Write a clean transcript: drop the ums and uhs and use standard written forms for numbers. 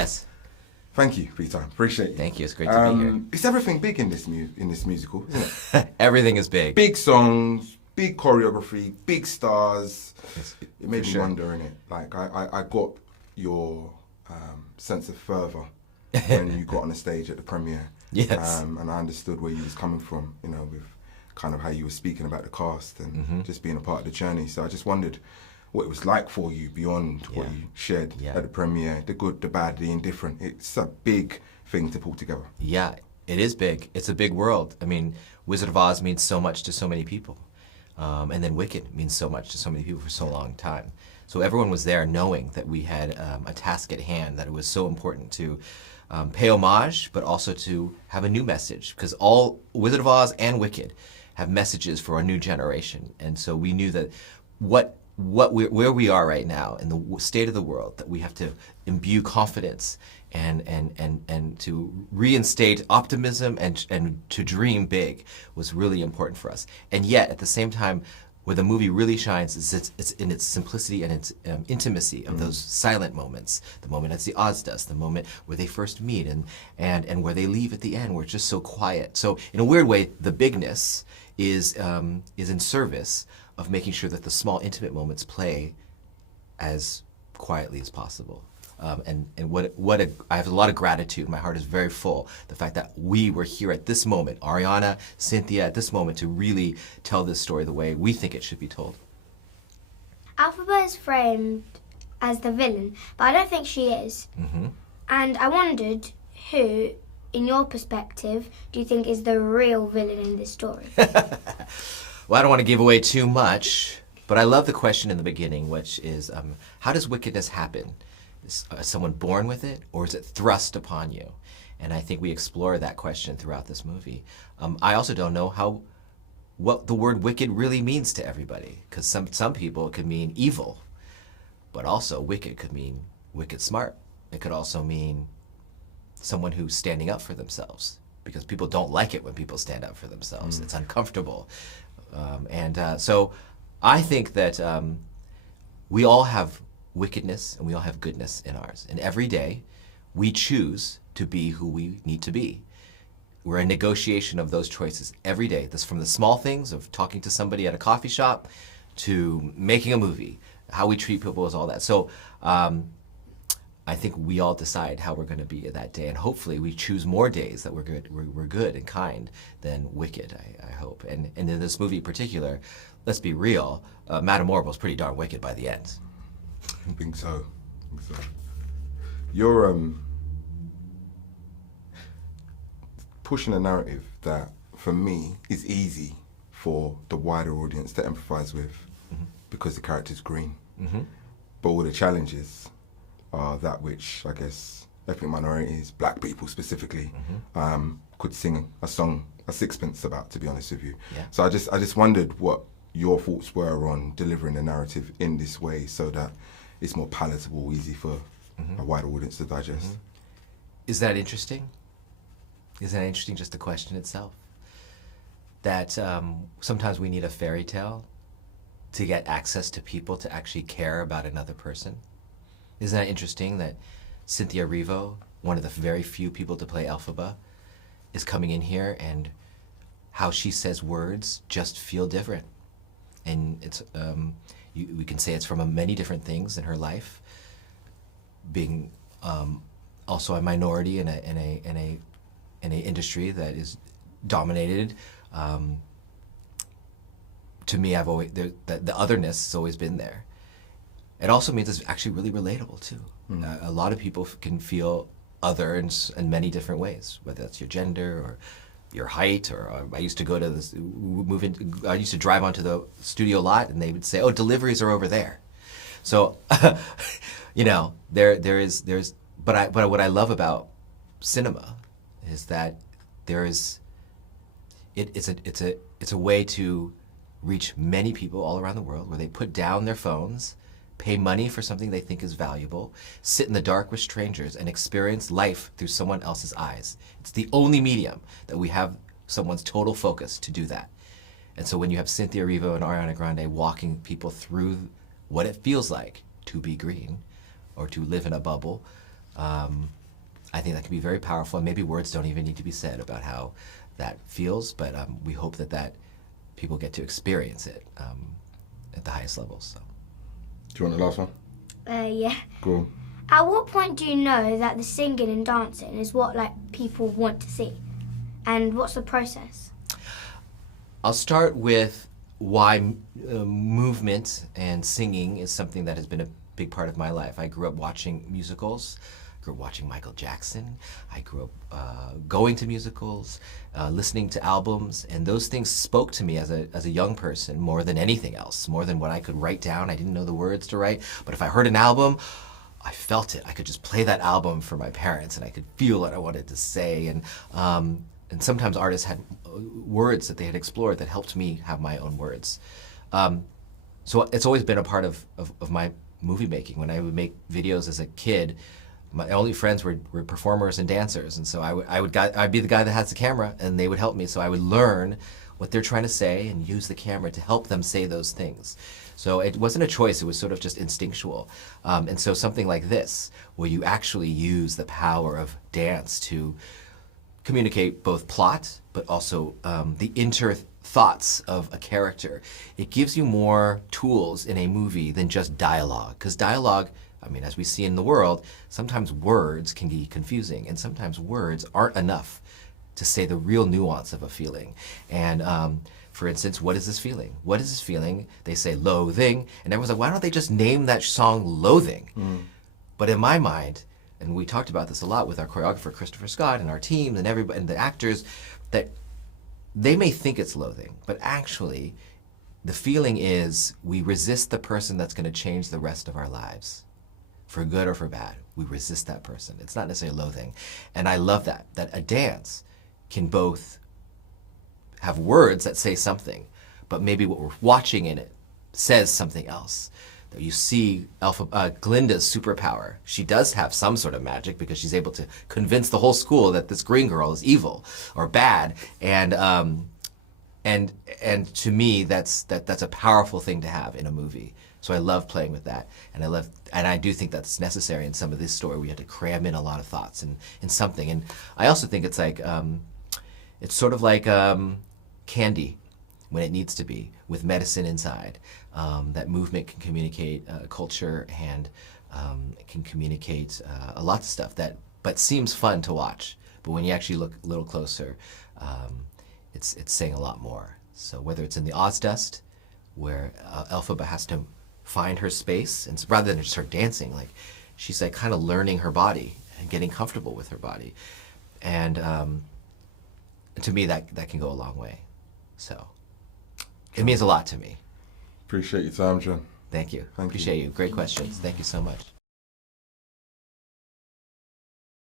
Yes. Thank you for your time. Appreciate you. Thank you. It's great to be here. It's everything big in this musical, isn't it? Everything is big. Big songs, big choreography, big stars. It made me wonder, innit? Like, I got your sense of fervour when you got on the stage at the premiere. Yes. And I understood where you was coming from, you know, with kind of how you were speaking about the cast and just being a part of the journey. So I just wondered what it was like for you beyond what you shared at the premiere, the good, the bad, the indifferent. It's a big thing to pull together. Yeah, it is big. It's a big world. I mean, Wizard of Oz means so much to so many people. And then Wicked means so much to so many people for so long time. So everyone was there knowing that we had a task at hand, that it was so important to pay homage, but also to have a new message, because all Wizard of Oz and Wicked have messages for a new generation. And so we knew that where we are right now in the state of the world, that we have to imbue confidence and to reinstate optimism and to dream big was really important for us. And yet, at the same time, where the movie really shines is it's in its simplicity and its intimacy of those silent moments. The moment as the Oz does, the moment where they first meet, and where they leave at the end, where it's just so quiet. So in a weird way, the bigness is in service of making sure that the small intimate moments play as quietly as possible. And I have a lot of gratitude. My heart is very full. The fact that we were here at this moment, Ariana, Cynthia, at this moment, to really tell this story the way we think it should be told. Elphaba is framed as the villain, but I don't think she is. And I wondered who, in your perspective, do you think is the real villain in this story? Well, I don't want to give away too much, but I love the question in the beginning, which is, how does wickedness happen? Is someone born with it, or is it thrust upon you? And I think we explore that question throughout this movie. I also don't know what the word wicked really means to everybody, because some people it could mean evil, but also wicked could mean wicked smart. It could also mean someone who's standing up for themselves, because people don't like it when people stand up for themselves. It's uncomfortable. So I think that we all have wickedness and we all have goodness in ours. And every day we choose to be who we need to be. We're in negotiation of those choices every day. This from the small things of talking to somebody at a coffee shop to making a movie. How we treat people is all that. So I think we all decide how we're going to be that day, and hopefully we choose more days that we're good and kind than wicked, I hope. And in this movie in particular, let's be real, Madame Morrible was pretty darn wicked by the end. I think so. You're pushing a narrative that, for me, is easy for the wider audience to empathise with, because the character's green. But all the challenges are that which, I guess, ethnic minorities, black people specifically, could sing a song, a sixpence about, to be honest with you. Yeah. So I just wondered what your thoughts were on delivering the narrative in this way so that it's more palatable, easy for a wider audience to digest. Is that interesting? Is that interesting, just the question itself? That sometimes we need a fairy tale to get access to people to actually care about another person? Isn't that interesting that Cynthia Erivo, one of the very few people to play Elphaba, is coming in here, and how she says words just feel different. And it's we can say it's from many different things in her life, being also a minority in a industry that is dominated. To me, the otherness has always been there. It also means it's actually really relatable too. A lot of people can feel other in many different ways, whether that's your gender or your height, or I used to go to this, I used to drive onto the studio lot, and they would say, "Oh, deliveries are over there." So, you know, there's, but what I love about cinema is that it's a way to reach many people all around the world, where they put down their phones, pay money for something they think is valuable, sit in the dark with strangers, and experience life through someone else's eyes. It's the only medium that we have someone's total focus to do that. And so when you have Cynthia Erivo and Ariana Grande walking people through what it feels like to be green or to live in a bubble, I think that can be very powerful, and maybe words don't even need to be said about how that feels, but we hope that people get to experience it at the highest levels. So. Do you want the last one? Yeah. Go. At what point do you know that the singing and dancing is what people want to see? And what's the process? I'll start with why movement and singing is something that has been a big part of my life. I grew up watching musicals. I grew up watching Michael Jackson. I grew up going to musicals, listening to albums, and those things spoke to me as a young person more than anything else, more than what I could write down. I didn't know the words to write, but if I heard an album, I felt it. I could just play that album for my parents, and I could feel what I wanted to say. And sometimes artists had words that they had explored that helped me have my own words. So it's always been a part of my movie making. When I would make videos as a kid, my only friends were performers and dancers, and so I'd be the guy that has the camera, and they would help me. So I would learn what they're trying to say and use the camera to help them say those things. So it wasn't a choice, it was sort of just instinctual. And so something like this, where you actually use the power of dance to communicate both plot, but also the inner thoughts of a character. It gives you more tools in a movie than just dialogue, because dialogue, I mean, as we see in the world, sometimes words can be confusing, and sometimes words aren't enough to say the real nuance of a feeling. And for instance, what is this feeling? What is this feeling? They say loathing, and everyone's like, why don't they just name that song Loathing? But in my mind, and we talked about this a lot with our choreographer, Christopher Scott, and our team, and everybody, and the actors, that they may think it's loathing, but actually, the feeling is we resist the person that's going to change the rest of our lives. For good or for bad, we resist that person. It's not necessarily loathing. And I love that a dance can both have words that say something, but maybe what we're watching in it says something else. You see Glinda's superpower. She does have some sort of magic because she's able to convince the whole school that this green girl is evil or bad. And to me, that's a powerful thing to have in a movie. So I love playing with that, and I do think that's necessary in some of this story. We had to cram in a lot of thoughts in something, and I also think it's like it's sort of like candy when it needs to be, with medicine inside. That movement can communicate culture and it can communicate a lot of stuff but seems fun to watch. But when you actually look a little closer, it's saying a lot more. So whether it's in the Oz Dust, where Elphaba has to find her space, and rather than just her dancing, like she's like kind of learning her body and getting comfortable with her body, and to me that can go a long way. So it means a lot to me. Appreciate your time, Jon. Thank you. Thank Appreciate you. you. Great questions. Thank you so much.